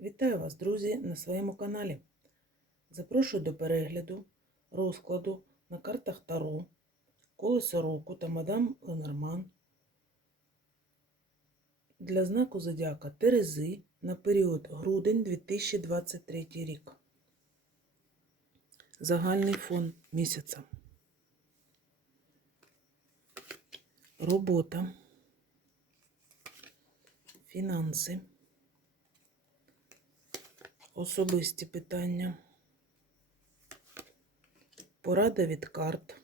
Вітаю вас, друзі, на своєму каналі. Запрошую до перегляду розкладу на картах Таро, Колесо року та мадам Ленорман для знаку Зодіака Терези на період грудень 2023 рік. Загальний фон місяця. Робота. Фінанси. Особисті питання. Порада від карт.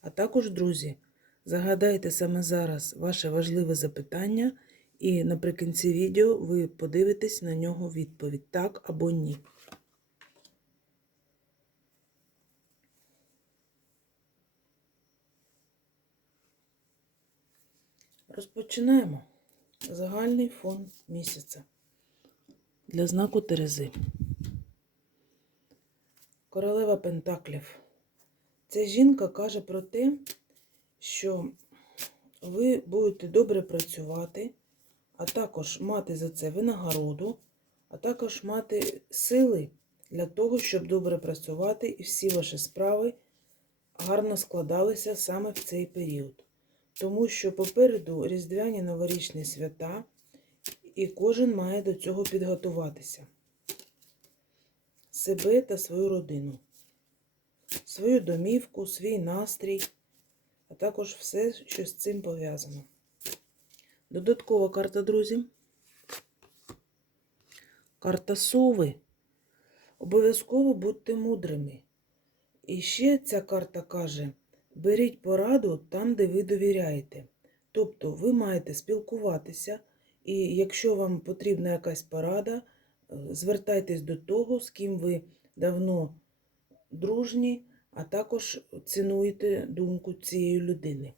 А також, друзі, загадайте саме зараз ваше важливе запитання, і наприкінці відео ви подивитесь на нього відповідь так або ні. Розпочинаємо загальний фон місяця для знаку Терези. Королева Пентаклів. Ця жінка каже про те, що ви будете добре працювати, а також мати за це винагороду, а також мати сили для того, щоб добре працювати і всі ваші справи гарно складалися саме в цей період. Тому що попереду різдвяні новорічні свята, і кожен має до цього підготуватися. Себе та свою родину, свою домівку, свій настрій, а також все, що з цим пов'язано. Додаткова карта, друзі. Карта сови. Обов'язково будьте мудрими. І ще ця карта каже: беріть пораду там, де ви довіряєте. Тобто ви маєте спілкуватися, і якщо вам потрібна якась порада, звертайтесь до того, з ким ви давно дружні, а також цінуєте думку цієї людини.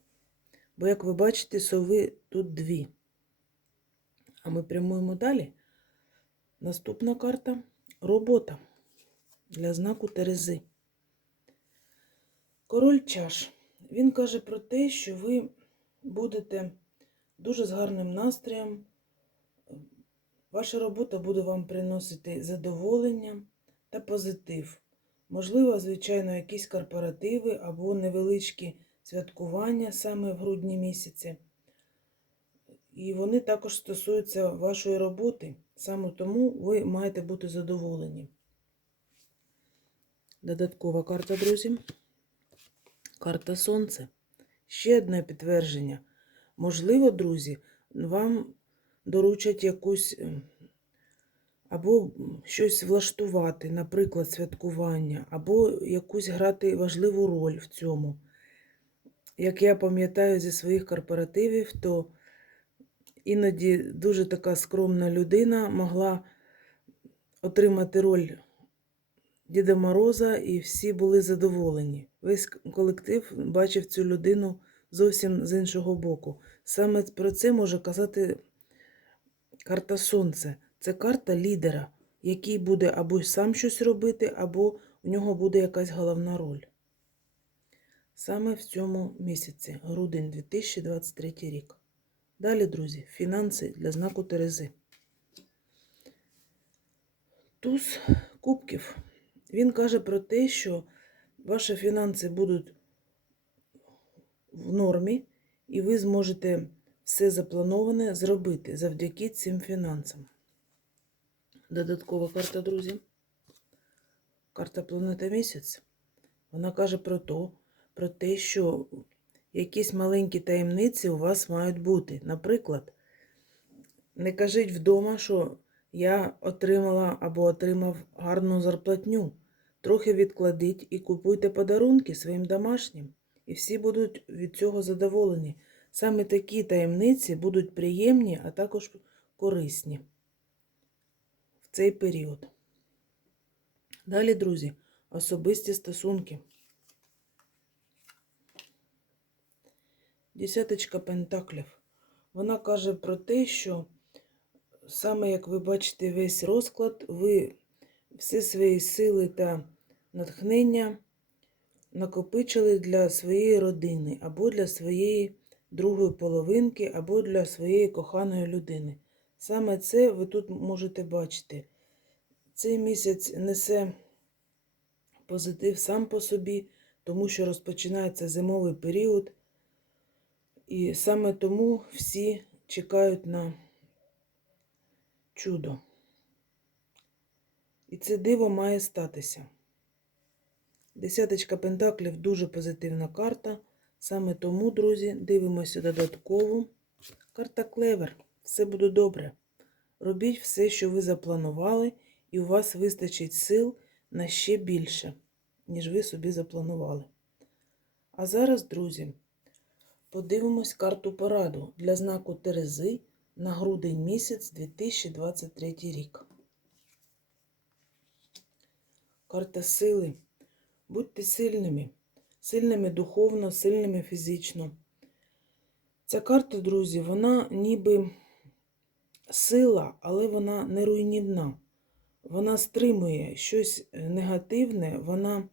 Бо, як ви бачите, сови тут дві. А ми прямуємо далі. Наступна карта робота для знаку Терези. Король чаш. Він каже про те, що ви будете дуже з гарним настроєм. Ваша робота буде вам приносити задоволення та позитив. Можливо, звичайно, якісь корпоративи або невеличкі святкування саме в грудні місяці. І вони також стосуються вашої роботи. Саме тому ви маєте бути задоволені. Додаткова карта, друзі. Карта Сонце. Ще одне підтвердження. Можливо, друзі, вам доручать якусь або щось влаштувати, наприклад, святкування, або якусь грати важливу роль в цьому. Як я пам'ятаю зі своїх корпоративів, то іноді дуже така скромна людина могла отримати роль Діда Мороза, і всі були задоволені. Весь колектив бачив цю людину зовсім з іншого боку. Саме про це може казати карта Сонце. Це карта лідера, який буде або сам щось робити, або у нього буде якась головна роль. Саме в цьому місяці, грудень 2023 рік. Далі, друзі, фінанси для знаку Терези. Туз кубків. Він каже про те, що ваші фінанси будуть в нормі, і ви зможете все заплановане зробити завдяки цим фінансам. Додаткова карта, друзі. Карта планета місяць. Вона каже про то, про те, що якісь маленькі таємниці у вас мають бути. Наприклад, не кажіть вдома, що я отримала або отримав гарну зарплатню. Трохи відкладіть і купуйте подарунки своїм домашнім, і всі будуть від цього задоволені. Саме такі таємниці будуть приємні, а також корисні в цей період. Далі, друзі, особисті стосунки. Десяточка пентаклів. Вона каже про те, що саме як ви бачите весь розклад, ви всі свої сили та натхнення накопичили для своєї родини, або для своєї другої половинки, або для своєї коханої людини. Саме це ви тут можете бачити. Цей місяць несе позитив сам по собі, тому що розпочинається зимовий період. І саме тому всі чекають на чудо. І це диво має статися. Десяточка пентаклів дуже позитивна карта. Саме тому, друзі, дивимося додатково. Карта клевер. Все буде добре. Робіть все, що ви запланували, і у вас вистачить сил на ще більше, ніж ви собі запланували. А зараз, друзі, подивимось карту пораду для знаку Терези на грудень місяць 2023 рік. Карта сили. Будьте сильними, сильними духовно, сильними фізично. Ця карта, друзі, вона ніби сила, але вона не руйнівна. Вона стримує щось негативне, вона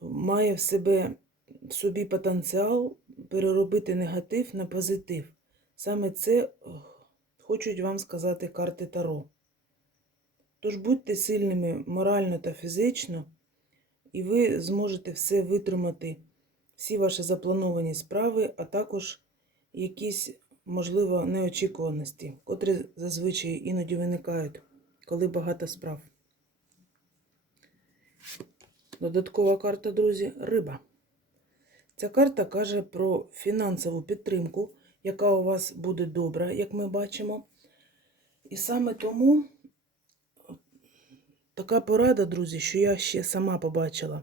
має в себе в собі потенціал переробити негатив на позитив. Саме це е, хочуть вам сказати карти Таро. Тож будьте сильними морально та фізично, і ви зможете все витримати, всі ваші заплановані справи, а також якісь, можливо, неочікуваності, котрі зазвичай іноді виникають, коли багато справ. Додаткова карта, друзі, риба. Ця карта каже про фінансову підтримку, яка у вас буде добра, як ми бачимо. І саме тому така порада, друзі, що я ще сама побачила.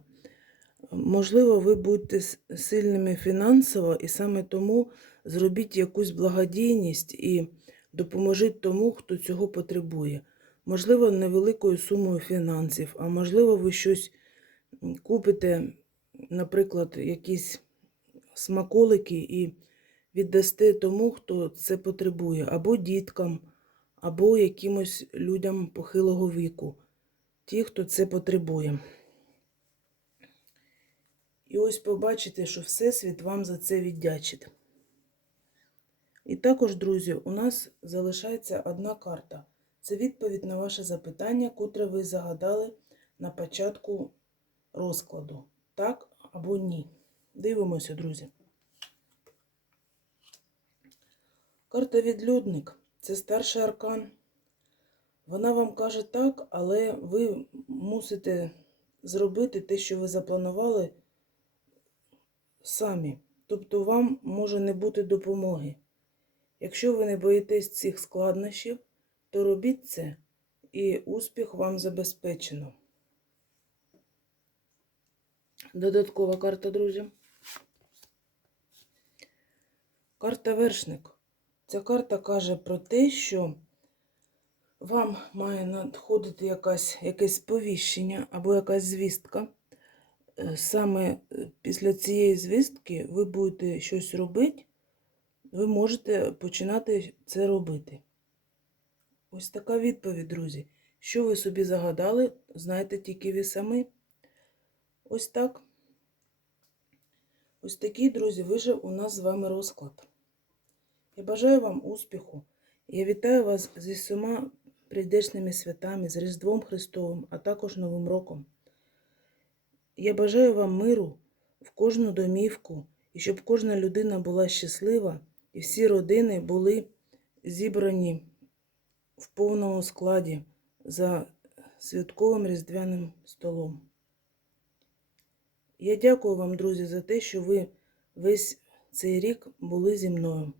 Можливо, ви будете сильними фінансово, і саме тому зробіть якусь благодійність і допоможіть тому, хто цього потребує. Можливо, невеликою сумою фінансів, а можливо, ви щось купите, наприклад, якісь смаколики і віддасте тому, хто це потребує, або діткам, або якимось людям похилого віку, ті, хто це потребує. І ось побачите, що Всесвіт вам за це віддячить. І також, друзі, у нас залишається одна карта. Це відповідь на ваше запитання, котре ви загадали на початку розкладу. Так або ні. Дивимося, друзі. Карта відлюдник це старший аркан. Вона вам каже так, але ви мусите зробити те, що ви запланували самі. Тобто вам може не бути допомоги. Якщо ви не боїтесь цих складнощів, то робіть це, і успіх вам забезпечено. Додаткова карта, друзі. Карта вершник. Ця карта каже про те, що вам має надходити якась, якесь сповіщення або якась звістка. Е, Саме е, після цієї звістки ви будете щось робити, ви можете починати це робити. Ось така відповідь, друзі. Що ви собі загадали, знаєте тільки ви самі. Ось так. Ось такий, друзі, вижив у нас з вами розклад. Я бажаю вам успіху. Я вітаю вас зі всіма прийдешними святами, з Різдвом Христовим, а також Новим роком. Я бажаю вам миру в кожну домівку, і щоб кожна людина була щаслива, і всі родини були зібрані в повному складі за святковим різдвяним столом. Я дякую вам, друзі, за те, що ви весь цей рік були зі мною.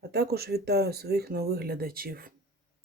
А також вітаю своїх нових глядачів.